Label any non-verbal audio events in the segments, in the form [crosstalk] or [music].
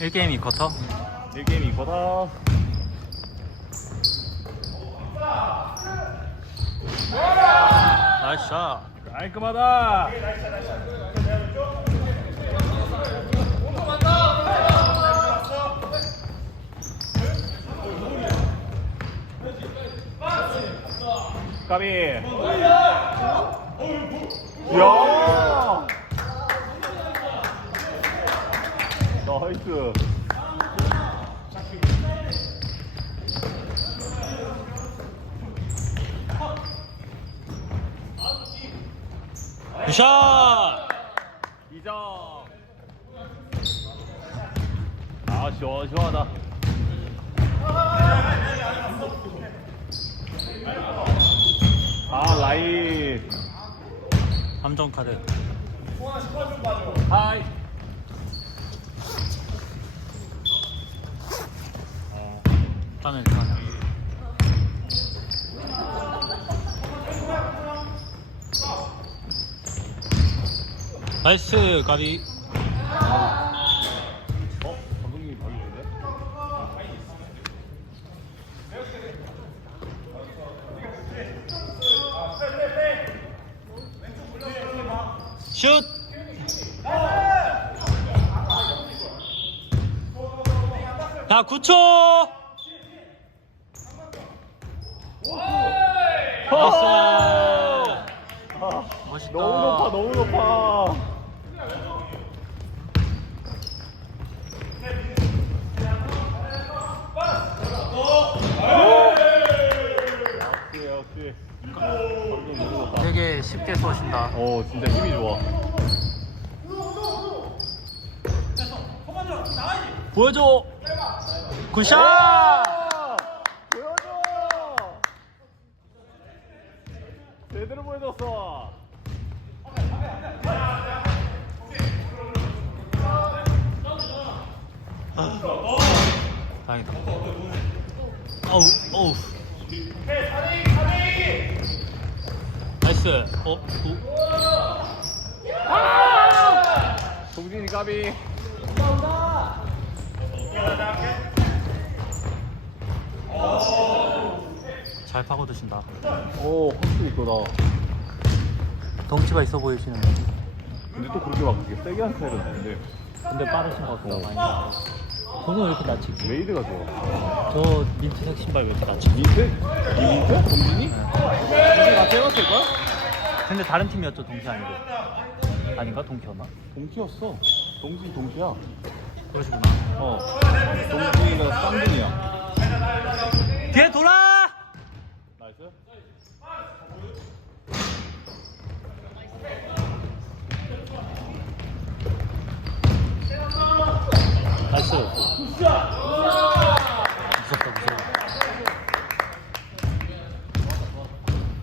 1게임 2쿼터 1게임 이거다. 나이스 샷 깔끔하다. 까비. 야. 나이스. 샷 2점. 아, 시원시원하다. 아, 라인. 3점 카드 하이. 일단은 일단 나이스 가비 어? 감독님이 있는데? 슛 야, 9초! 나이스! 아, 멋있다. 너무 높아, 너무 높아. 역시, 역시. 되게 쉽게 쏘신다. 오, 진짜 힘이 좋아. 보여줘! 굿샷! 보여줘! 제대로 보여줬어. 다행이다. 어우, 어우. 나이스. 어, 오. 동진이 까비. 잘 파고 드신다. 오, 확실히 이거다. 덩치가 있어 보이시는 분. 근데 또 그렇게 막 그렇게 세게 한 스타일은 아닌데. 근데 빠르신 것 같다. 어. 많이. 저는 왜 이렇게 낮지? 메이드가 좋아. 저 민트색 신발 왜 이렇게 낮지? 민트? 민트? 동진이? 동진이 같이 해봤을걸? 근데 다른 팀이었죠, 동키 아니고. 아닌가? 동키였나? 동키였어. 동진이 동키야. 그러시구나. 어. 동진이가 쌍둥이야. 뒤에 돌아! 나이스. 무섭다, 무서워.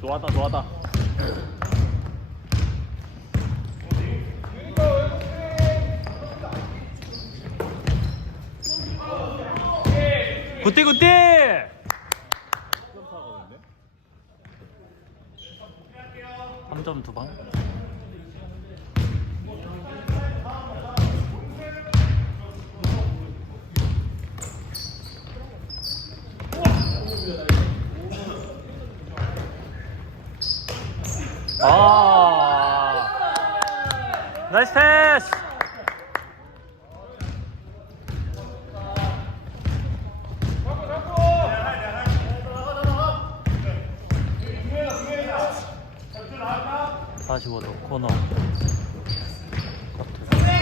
좋았다, 좋았다. 굿띠, 굿띠! 점차거든요. 3점 두 방. 아! 나이스 패스! 사십오 도 코너. 커트.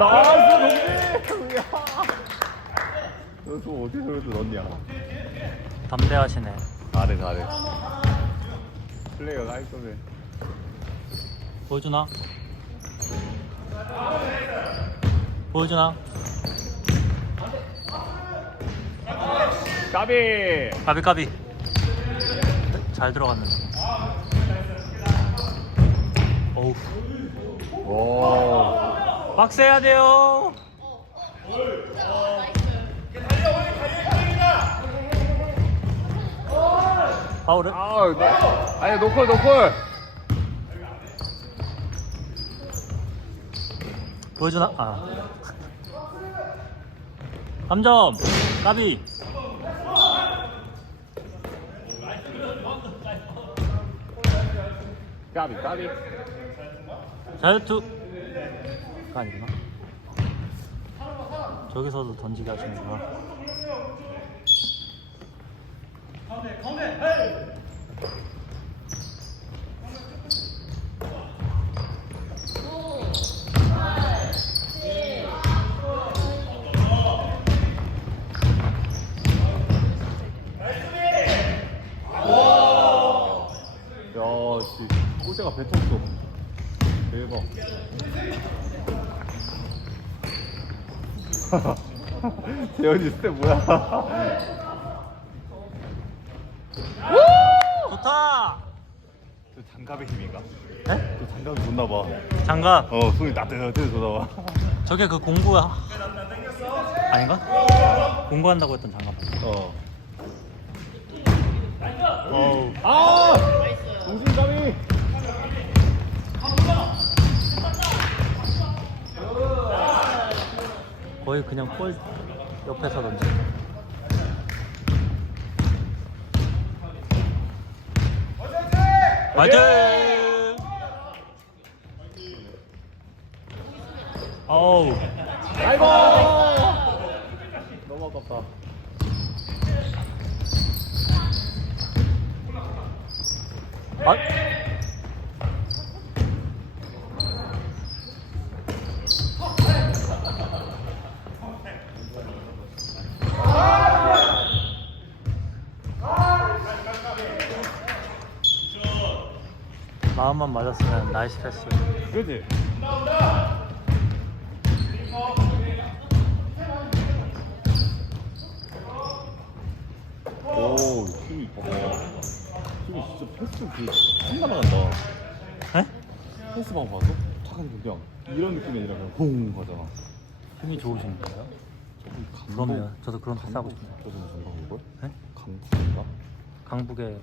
나이스, 동진! 야. 너저 어디서 저기서 넣냐? 담대하시네. 잘해, 잘해. 플레이가 깔끔해. 보여주나? 보여주나? 까비! 까비 까비. 잘 들어갔는데. 어우. 오. 박스해야 돼요. 파울은? 아, 노, 아니 노콜 노콜. 보여주나? 아. 3점! 까비! 까비 까비. 자유투! 가 아니구나. 저기서도 던지게 하시는구나. 야, 씨, 꼴대가 뱉었어. 대박. [laughs] 재현이 스텝 뭐야? 좋다! 저 장갑의 힘인가? 네? 저 장갑이 좋나 봐. 장갑. 어, 손이 따뜻해 좋나 봐. 저게 그 공부 아닌가? 공부한다고 했던 장갑. 어. 어우. 아! 동심감이. 거의 그냥 골 옆에서 던지. 화이팅! 어우, 아이고! 너무 아깝다. 아, 마음만 맞았으면 나이스 패스. 그지? 오, 힘이 봐봐. 힘이 진짜 패스 그 한나 나간다. 에? 패스 방 봐서 탁한 그냥 이런 느낌이 아니라 그냥 붕 가잖아. 힘이 좋으신가요? 저기 그럼요. 저도 그런 패스 하고 싶네요. 저도 무슨 방법을? 네? 강북인가? 강북에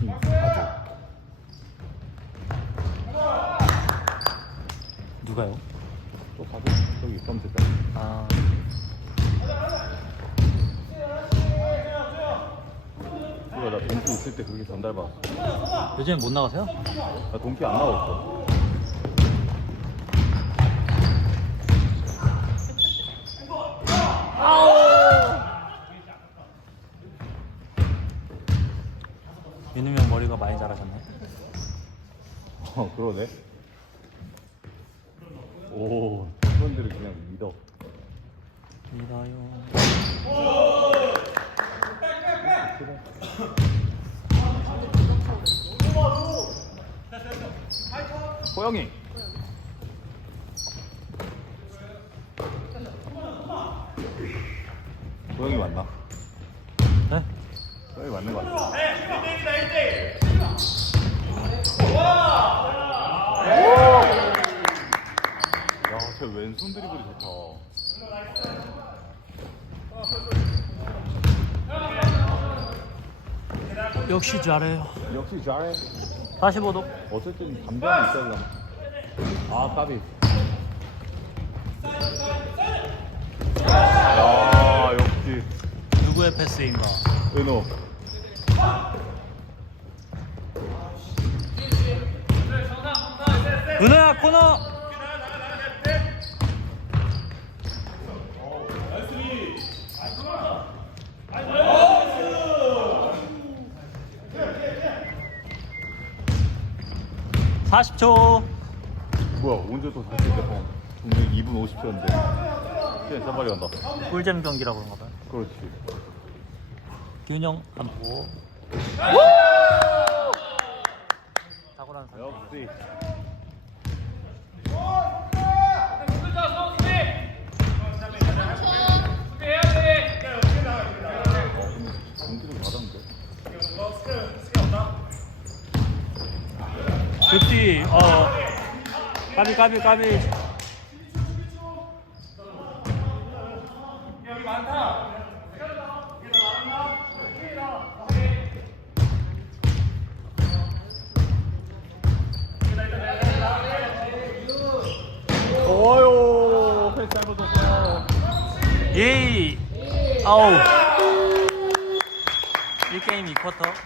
힘 아주. 누가요? 저 가도 저기 검색자. 아, 그거 나 동기 있을 때 그렇게 전달 받았어. 요즘에 못 나가세요? 나 동기 안 나왔어. 윤우명 머리가 많이 자라셨네. 어 그러네. 오 팀원들을 그냥 믿어. 믿어요. 호영이. 호영이 맞나? 네? 호영이 맞는 거 같아. 야, 저 왼손 드리블이 좋다. 역시 잘해요. 역시 잘해. 45도. 어쩔 땐 담배는 있어야 되나? 아, 까비. 야, 역시. 누구의 패스인가? 은호. 은호야 코너. (40초) 뭐야, 언제 또 다시 몇 분명히 2분 50초인데. 시간 빨리 간다. 꿀잼 경기라고 그런가 봐요 그렇지. 균형 안 보고 탁월한 선수 역시. 까비 까비 까비. 어요 패스 잘못했어요. 예이. 아우. 1게임 2쿼터.